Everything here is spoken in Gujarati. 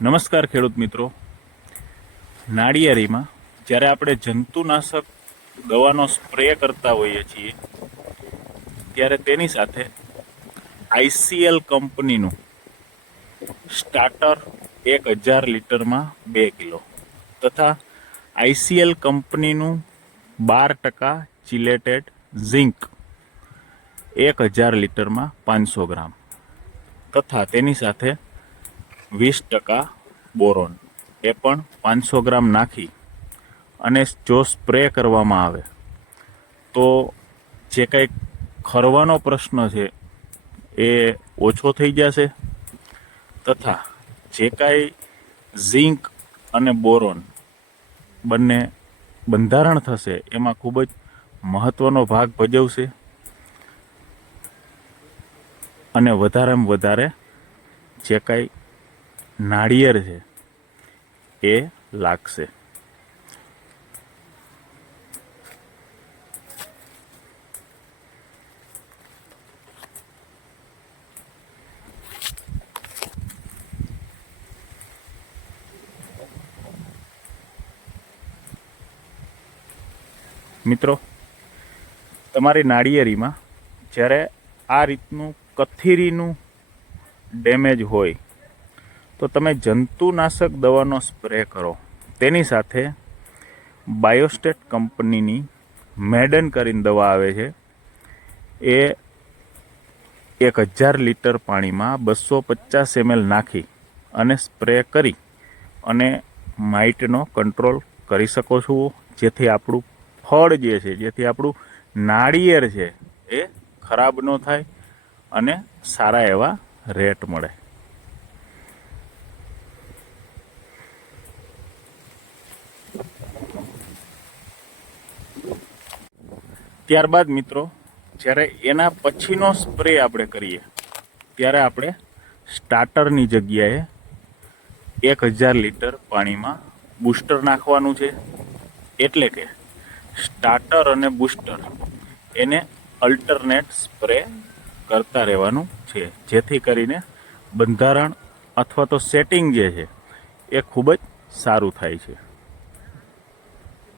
નમસ્કાર ખેડૂત મિત્રો. નાળિયેરીમાં જ્યારે આપણે જંતુનાશક દવાનો સ્પ્રે કરતા હોઈએ છીએ, ત્યારે તેની સાથે આઈસીએલ કંપનીનું સ્ટાર્ટર એક હજાર લીટરમાં બે કિલો તથા આઈસીએલ કંપનીનું બાર ટકા ચિલેટેડ ઝિંક એક હજાર લીટરમાં પાંચસો ગ્રામ તથા તેની સાથે વીસ ટકા બોરોન. એ પણ પાંચસો ગ્રામ નાખી અને જો સ્પ્રે કરવામાં આવે, તો જે કંઈ ખરવાનો પ્રશ્ન છે એ ઓછો થઈ જશે તથા જે કાંઈ ઝિંક અને બોરોન બંને બંધારણ થશે, એમાં ખૂબ જ મહત્ત્વનો ભાગ ભજવશે અને વધારેમાં વધારે જે કાંઈ નાળિયેર છે એ લાગશે. મિત્રો તમારી નાળિયેરીમાં જ્યારે આ રીતનું કથીરીનું ડેમેજ હોય તો તમે જંતુનાશક દવાનો સ્પ્રે કરો. તેની સાથે બાયોસ્ટેટ કંપનીની મેડન કરીને દવા આવે છે. એ એક હજાર લીટર પાણીમાં બસો પચાસ એમએલ નાખી અને સ્પ્રે કરી અને માઇટનો કંટ્રોલ કરી શકો છો. જેથી આપણું ફળ જે છે, જેથી આપણું નાળિયેર છે, એ ખરાબ ન થાય અને સારા એવા રેટ મળે. ત્યારબાદ મિત્રો, જ્યારે એના પછીનો સ્પ્રે આપણે કરીએ, ત્યારે આપણે સ્ટાર્ટરની જગ્યાએ એક હજાર લીટર પાણીમાં બૂસ્ટર નાખવાનું છે. એટલે કે સ્ટાર્ટર અને બૂસ્ટર એને અલ્ટરનેટ સ્પ્રે કરતા રહેવાનું છે. જેથી કરીને બંધારણ અથવા તો સેટિંગ જે છે, એ ખૂબ જ સારું થાય છે.